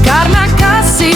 Karena kasih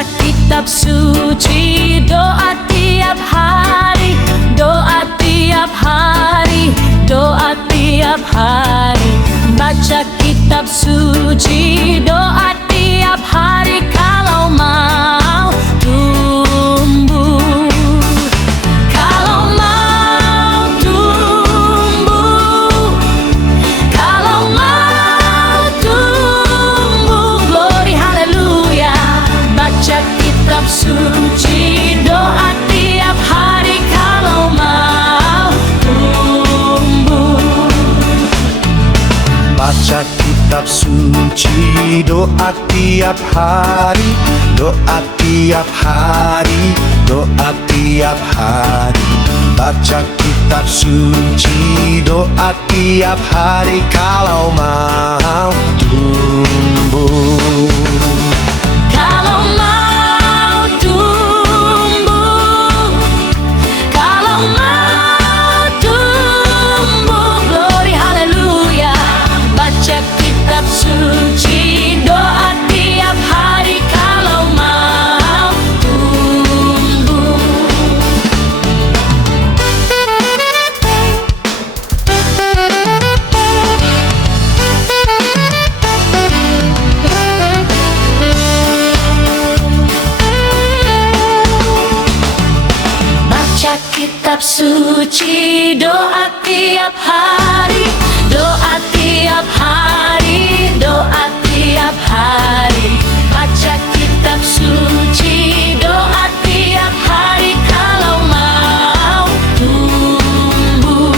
Baca kitab suci, doa tiap hari, doa tiap hari, doa tiap hari. Baca kitab suci, doa tiap hari kalau mau tumbuh. Kalau mau tumbuh, kalau mau tumbuh, glory haleluya. Baca kitab suci, doa tiap hari kalau mau tumbuh. Baca kitab suci, doa tiap hari, doa tiap hari, doa tiap hari. Baca kitab suci, doa tiap hari kalau mau tumbuh. Kalau mau tumbuh, kalau mau tumbuh, glory haleluya. Baca kitab suci, doa tiap hari kalau mau tumbuh. Baca kitab suci, doa tiap hari, doa tiap hari, doa tiap hari. Baca kitab suci, doa tiap hari kalau mau tumbuh.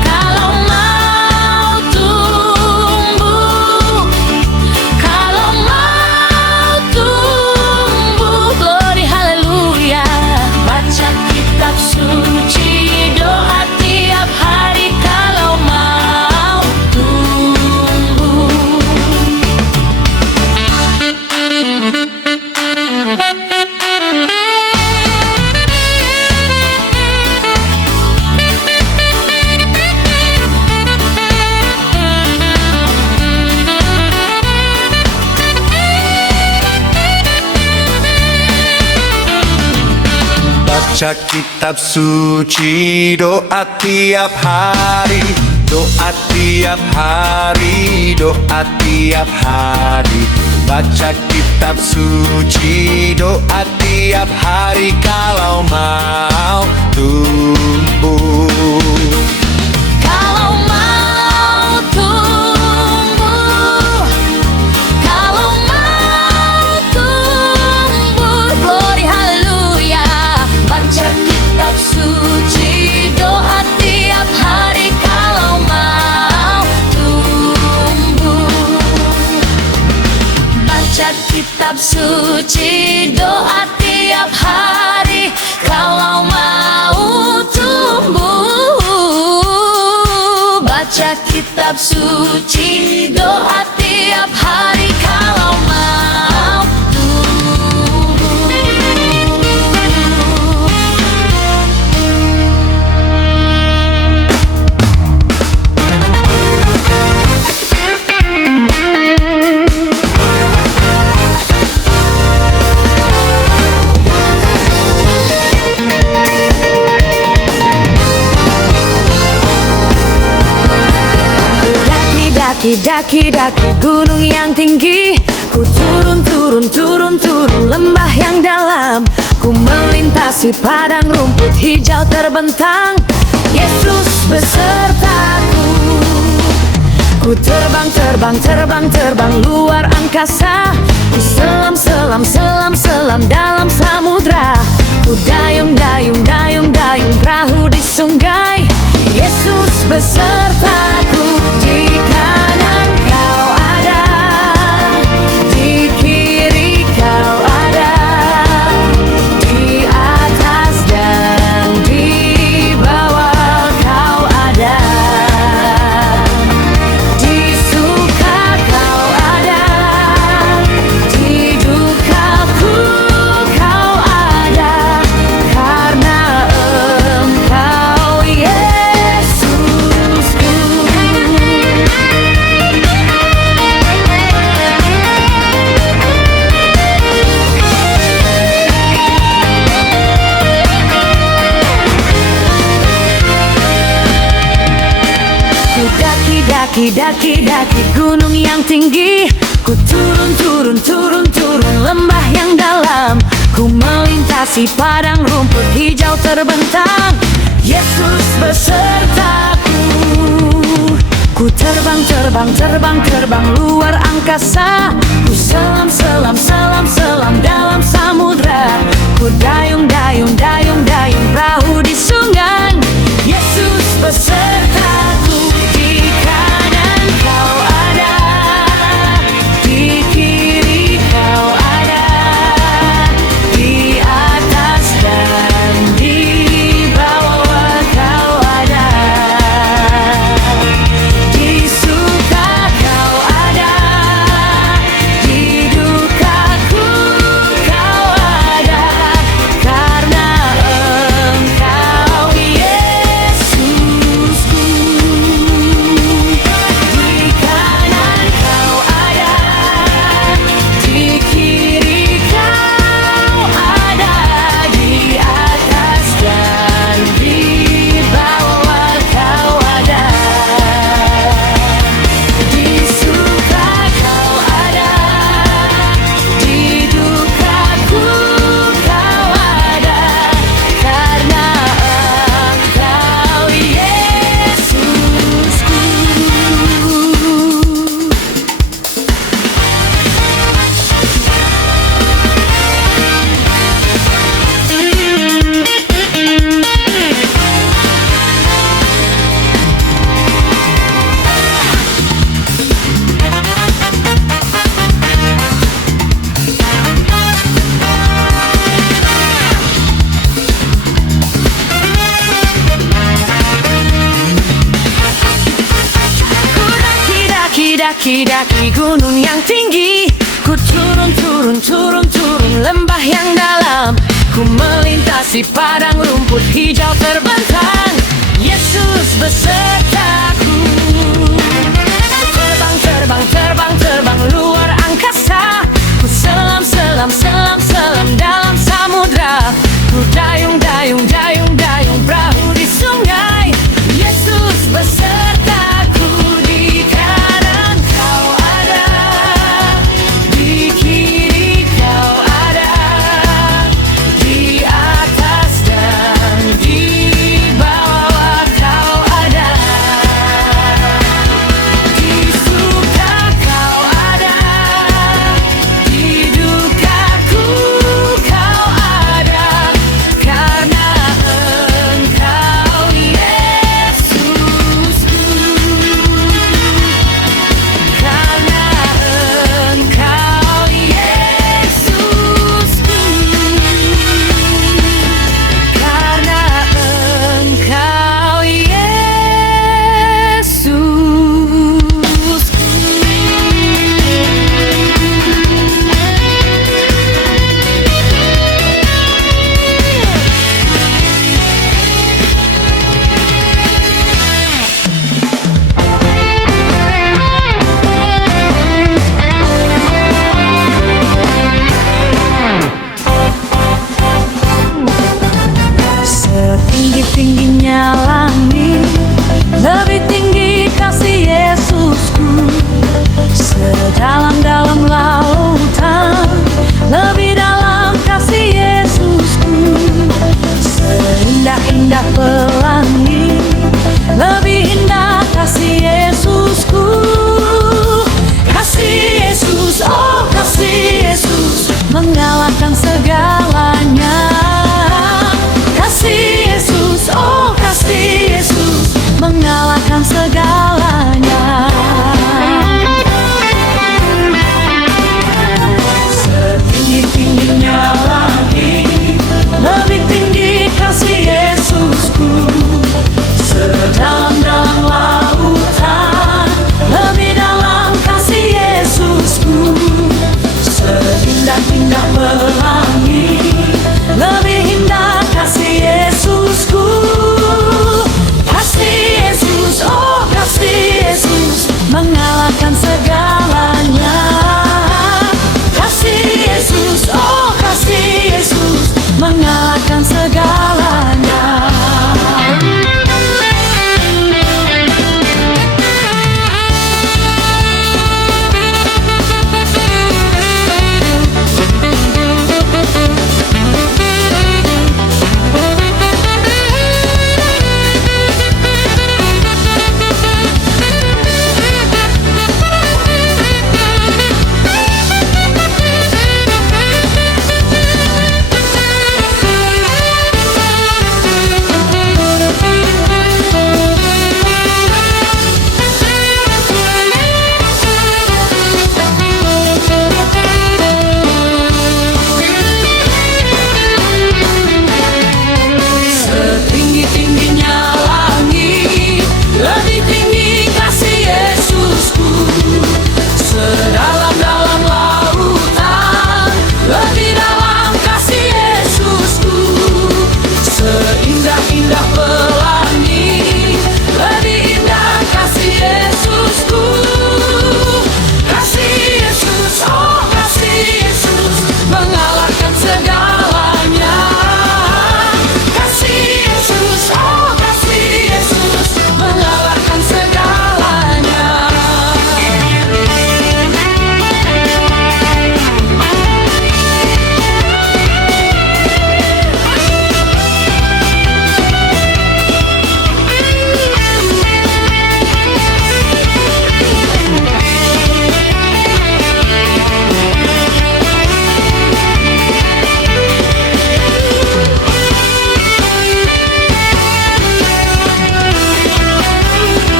Kalau mau tumbuh, kalau mau tumbuh, glory haleluya. Baca kitab suci, doa tiap hari kalau mau tumbuh. Baca kitab suci, doa tiap hari, doa tiap hari, doa tiap hari. Baca kitab suci, doa tiap hari kalau mau tumbuh. Kalau mau tumbuh, kalau mau tumbuh, glory haleluya. Baca kitab suci, doa tiap hari kalau mau tumbuh. Baca kitab suci, doa tiap hari kalau mau tumbuh. Baca kitab suci, doa tiap hari kalau mau tumbuh. Daki gunung yang tinggi, ku turun lembah yang dalam. Ku melintasi padang rumput hijau terbentang, Yesus besertaku. Ku terbang luar angkasa, ku selam dalam samudra. Ku dayung perahu di sungai, Yesus besertaku. Di kanan kau ada, di kiri kau ada, di atas dan di bawah kau ada. Di suka kau ada, di dukaku kau ada, karena Engkau Yesusku. daki gunung yang tinggi. Ku turun lembah yang dalam. Ku melintasi padang rumput hijau terbentang. Yesus besertaku. Ku terbang luar angkasa. Ku selam dalam samudra. Ku dayung perahu di sungai. Yesus besertaku. Di kanan kau ada, di kiri kau ada, di atas dan di bawah kau ada. Di suka kau ada, di dukaku kau ada, karena Engkau Yesusku. Di kanan kau ada, di kiri kau ada, di atas dan di bawah kau ada. Di suka kau ada, di dukaku kau ada, karena Engkau Yesusku. Ku daki gunung yang tinggi. Ku turun lembah yang dalam. Ku melintasi padang rumput hijau terbentang. Yesus besertaku. Terbang luar angkasa. Ku selam dalam samudra. Ku dayung perahu di sungai. Yesus besertaku. Di kanan kau ada, di kiri kau ada, di atas dan di bawah kau ada.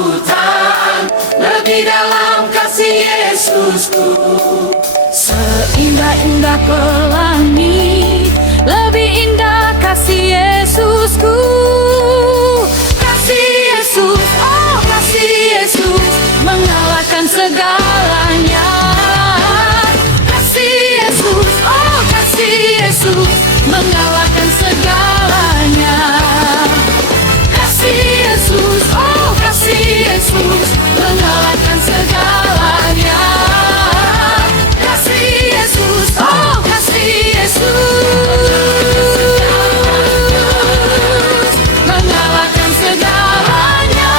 lautan, lebih dalam kasih Yesusku. Seindah-indah pelangi, lebih indah kasih Yesusku. Kasih Yesus, oh kasih Yesus, mengalahkan segalanya. Kasih Yesus, oh kasih Yesus, mengalahkan segalanya. Kasih Yesus, oh kasih Yesus, mengalahkan segalanya. Kasih Yesus, oh kasih Yesus, mengalahkan segalanya.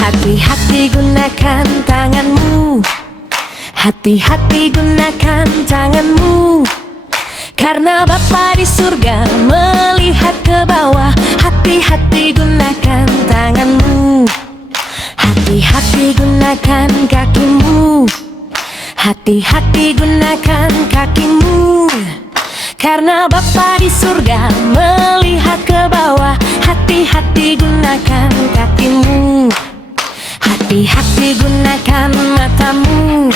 Hati-hati gunakan tanganmu, hati-hati gunakan tanganmu, karena Bapa di surga melihat ke bawah. Hati-hati gunakan tanganmu, hati-hati gunakan kakimu, hati-hati gunakan kakimu, karena Bapa di surga melihat ke bawah. Hati-hati gunakan kakimu, hati-hati gunakan matamu,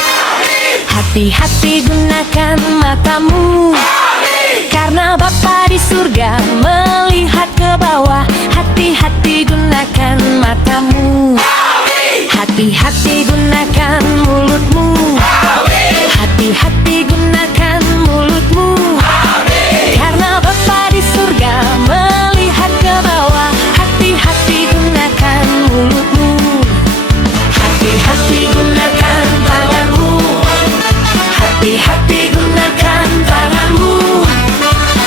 hati-hati gunakan matamu, karena Bapa di surga melihat ke bawah. Hati-hati gunakan matamu, hati-hati gunakan mulutmu, hati-hati gunakan mulutmu, karena Bapa di surga melihat ke bawah. Hati-hati gunakan mulutmu, hati-hati gunakan tanganmu, hati-hati gunakan tanganmu,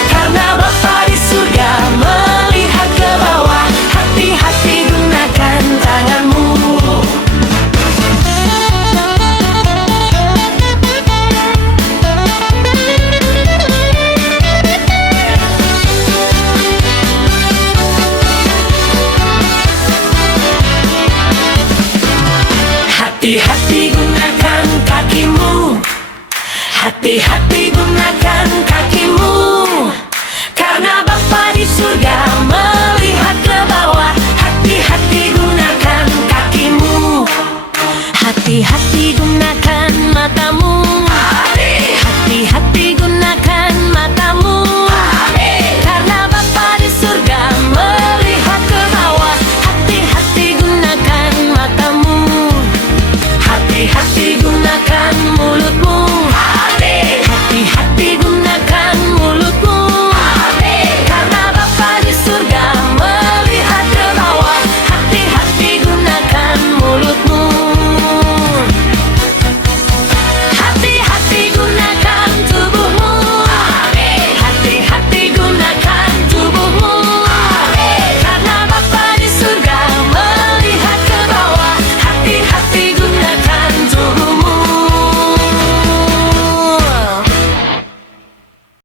karena Bapa di surga melihat ke bawah. Hati-hati gunakan tanganmu. Hati-hati gunakan kakimu, hati-hati